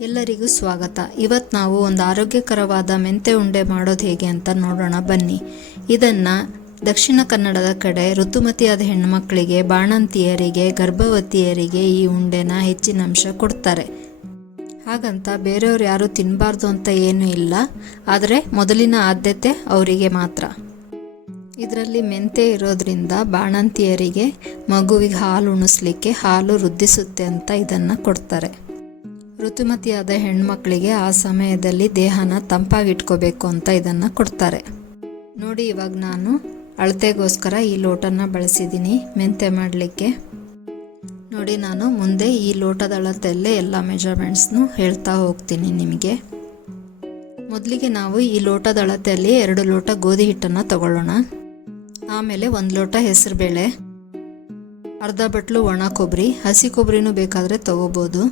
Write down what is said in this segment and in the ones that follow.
ಎಲ್ಲರಿಗೂ ಸ್ವಾಗತ. ಇವತ್ತು ನಾವು ಒಂದು ಆರೋಗ್ಯಕರವಾದ ಮೆಂತೆ ಉಂಡೆ ಮಾಡೋದು ಹೇಗೆ ಅಂತ ನೋಡೋಣ ಬನ್ನಿ. ಇದನ್ನು ದಕ್ಷಿಣ ಕನ್ನಡದ ಕಡೆ ಋತುಮತಿಯಾದ ಹೆಣ್ಣುಮಕ್ಕಳಿಗೆ, ಬಾಣಂತಿಯರಿಗೆ, ಗರ್ಭವತಿಯರಿಗೆ ಈ ಉಂಡೆನ ಹೆಚ್ಚಿನ ಅಂಶ ಕೊಡ್ತಾರೆ. ಹಾಗಂತ ಬೇರೆಯವ್ರು ಯಾರು ತಿನ್ನಬಾರ್ದು ಅಂತ ಏನೂ ಇಲ್ಲ, ಆದರೆ ಮೊದಲಿನ ಆದ್ಯತೆ ಅವರಿಗೆ ಮಾತ್ರ. ಇದರಲ್ಲಿ ಮೆಂತೆ ಇರೋದ್ರಿಂದ ಬಾಣಂತಿಯರಿಗೆ ಮಗುವಿಗೆ ಹಾಲು ಉಣಿಸ್ಲಿಕ್ಕೆ ಹಾಲು ವೃದ್ಧಿಸುತ್ತೆ ಅಂತ ಇದನ್ನು ಕೊಡ್ತಾರೆ. ಋತುಮತಿಯಾದ ಹೆಣ್ಮಕ್ಳಿಗೆ ಆ ಸಮಯದಲ್ಲಿ ದೇಹನ ತಂಪಾಗಿಟ್ಕೋಬೇಕು ಅಂತ ಇದನ್ನು ಕೊಡ್ತಾರೆ. ನೋಡಿ, ಇವಾಗ ನಾನು ಅಳತೆಗೋಸ್ಕರ ಈ ಲೋಟನ ಬಳಸಿದ್ದೀನಿ ಮೆಂತೆ ಮಾಡಲಿಕ್ಕೆ. ನೋಡಿ, ನಾನು ಮುಂದೆ ಈ ಲೋಟದ ಅಳತೆಯಲ್ಲೇ ಎಲ್ಲ ಮೆಜರ್ಮೆಂಟ್ಸ್ನು ಹೇಳ್ತಾ ಹೋಗ್ತೀನಿ ನಿಮಗೆ. ಮೊದಲಿಗೆ ನಾವು ಈ ಲೋಟದ ಅಳತೆಯಲ್ಲಿ 2 ಲೋಟ ಗೋಧಿ ಹಿಟ್ಟನ್ನು ತಗೊಳ್ಳೋಣ. ಆಮೇಲೆ 1 ಲೋಟ ಹೆಸರುಬೇಳೆ, ಅರ್ಧ ಬಟ್ಲು ಒಣ ಕೊಬ್ಬರಿ, ಹಸಿ ಕೊಬ್ಬರಿನೂ ಬೇಕಾದರೆ ತಗೋಬೋದು,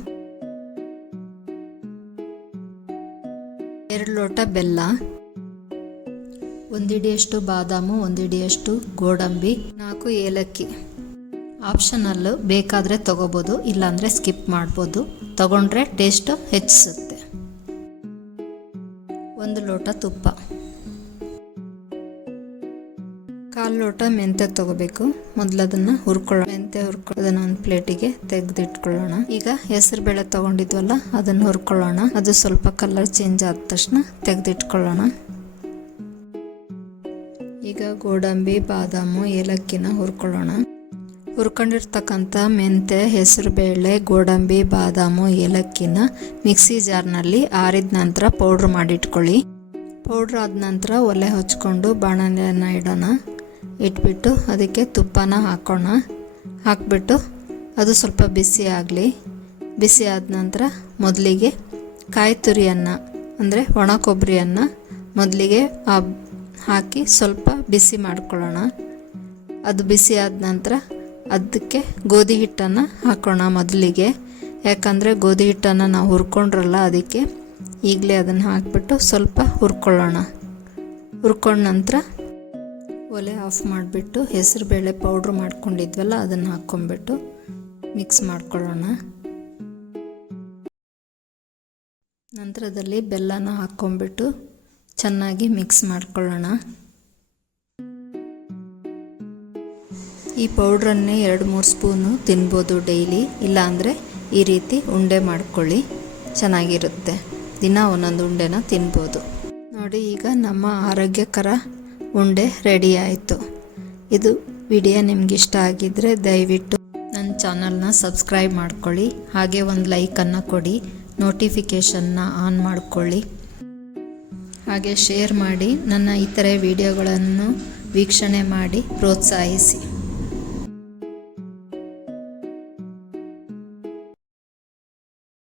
2 ಲೋಟ ಬೆಲ್ಲ, 1 ಹಿಡಿಯಷ್ಟು ಬಾದಾಮು, 1 ಹಿಡಿಯಷ್ಟು ಗೋಡಂಬಿ, 4 ಏಲಕ್ಕಿ. ಆಪ್ಷನಲ್ಲು, ಬೇಕಾದರೆ ತಗೋಬೋದು, ಇಲ್ಲಾಂದರೆ ಸ್ಕಿಪ್ ಮಾಡ್ಬೋದು. ತಗೊಂಡ್ರೆ ಟೇಸ್ಟು ಹೆಚ್ಚಿಸುತ್ತೆ. 1 ಲೋಟ ತುಪ್ಪ, 1/4 ಲೋಟ ಮೆಂತೆ ತಗೋಬೇಕು. ಮೊದಲು ಅದನ್ನು ಮೆಂತೆ ಹುರ್ಕೊಳ್ಳೋದನ್ನ ಒಂದು ಪ್ಲೇಟಿಗೆ ತೆಗೆದಿಟ್ಕೊಳ್ಳೋಣ. ಈಗ ಹೆಸರುಬೇಳೆ ತಗೊಂಡಿದ್ವಲ್ಲ ಅದನ್ನು ಹುರ್ಕೊಳ್ಳೋಣ. ಅದು ಸ್ವಲ್ಪ ಕಲರ್ ಚೇಂಜ್ ಆದ ತಕ್ಷಣ ತೆಗೆದಿಟ್ಕೊಳ್ಳೋಣ. ಈಗ ಗೋಡಂಬಿ, ಬಾದಾಮು, ಏಲಕ್ಕಿನ ಹುರ್ಕೊಳ್ಳೋಣ. ಹುರ್ಕೊಂಡಿರ್ತಕ್ಕಂಥ ಮೆಂತೆ, ಹೆಸರುಬೇಳೆ, ಗೋಡಂಬಿ, ಬಾದಾಮು, ಏಲಕ್ಕಿನ ಮಿಕ್ಸಿ ಜಾರ್ನಲ್ಲಿ ಆರಿದ ನಂತರ ಪೌಡ್ರ್ ಮಾಡಿಟ್ಕೊಳ್ಳಿ. ಪೌಡ್ರ್ ಆದ ನಂತರ ಒಲೆ ಹಚ್ಕೊಂಡು ಬಾಣಲೆಯನ್ನು ಇಡೋಣ. ಇಟ್ಬಿಟ್ಟು ಅದಕ್ಕೆ ತುಪ್ಪನ ಹಾಕ್ಬಿಟ್ಟು ಅದು ಸ್ವಲ್ಪ ಬಿಸಿ ಆಗಲಿ. ಬಿಸಿ ಆದ ನಂತರ ಮೊದಲಿಗೆ ಕಾಯಿ ತುರಿಯನ್ನು ಅಂದರೆ ಒಣ ಕೊಬ್ಬರಿಯನ್ನು ಮೊದಲಿಗೆ ಹಾಕಿ ಸ್ವಲ್ಪ ಬಿಸಿ ಮಾಡ್ಕೊಳ್ಳೋಣ. ಅದು ಬಿಸಿ ಆದ ನಂತರ ಅದಕ್ಕೆ ಗೋಧಿ ಹಿಟ್ಟನ್ನು ಹಾಕೋಣ ಮೊದಲಿಗೆ. ಯಾಕಂದರೆ ಗೋಧಿ ಹಿಟ್ಟನ್ನು ನಾವು ಹುರ್ಕೊಂಡ್ರಲ್ಲ, ಅದಕ್ಕೆ ಈಗಲೇ ಅದನ್ನು ಹಾಕಿಬಿಟ್ಟು ಸ್ವಲ್ಪ ಹುರ್ಕೊಳ್ಳೋಣ. ಹುರ್ಕೊಂಡ ನಂತರ ಒಲೆ ಆಫ್ ಮಾಡಿಬಿಟ್ಟು ಹೆಸರುಬೇಳೆ ಪೌಡ್ರ್ ಮಾಡ್ಕೊಂಡಿದ್ವಲ್ಲ ಅದನ್ನು ಹಾಕ್ಕೊಂಬಿಟ್ಟು ಮಿಕ್ಸ್ ಮಾಡ್ಕೊಳ್ಳೋಣ. ನಂತರದಲ್ಲಿ ಬೆಲ್ಲನ ಹಾಕ್ಕೊಂಬಿಟ್ಟು ಚೆನ್ನಾಗಿ ಮಿಕ್ಸ್ ಮಾಡ್ಕೊಳ್ಳೋಣ. ಈ ಪೌಡ್ರನ್ನೇ 2-3 ಸ್ಪೂನು ತಿನ್ಬೋದು ಡೈಲಿ, ಇಲ್ಲಾಂದರೆ ಈ ರೀತಿ ಉಂಡೆ ಮಾಡ್ಕೊಳ್ಳಿ, ಚೆನ್ನಾಗಿರುತ್ತೆ. ದಿನ ಒಂದೊಂದು ಉಂಡೆನ ತಿನ್ಬೋದು. ನೋಡಿ, ಈಗ ನಮ್ಮ ಆರೋಗ್ಯಕರ ಉಂಡೆ ರೆಡಿ ಆಯಿತು. ಇದು ವಿಡಿಯೋ ನಿಮ್ಗೆ ಇಷ್ಟ ಆಗಿದ್ದರೆ ದಯವಿಟ್ಟು ನನ್ನ ಚಾನಲ್ನ ಸಬ್ಸ್ಕ್ರೈಬ್ ಮಾಡ್ಕೊಳ್ಳಿ. ಹಾಗೆ ಒಂದು ಲೈಕನ್ನು ಕೊಡಿ, ನೋಟಿಫಿಕೇಷನ್ನ ಆನ್ ಮಾಡ್ಕೊಳ್ಳಿ, ಹಾಗೆ ಶೇರ್ ಮಾಡಿ. ನನ್ನ ಈ ಥರ ವಿಡಿಯೋಗಳನ್ನು ವೀಕ್ಷಣೆ ಮಾಡಿ ಪ್ರೋತ್ಸಾಹಿಸಿ.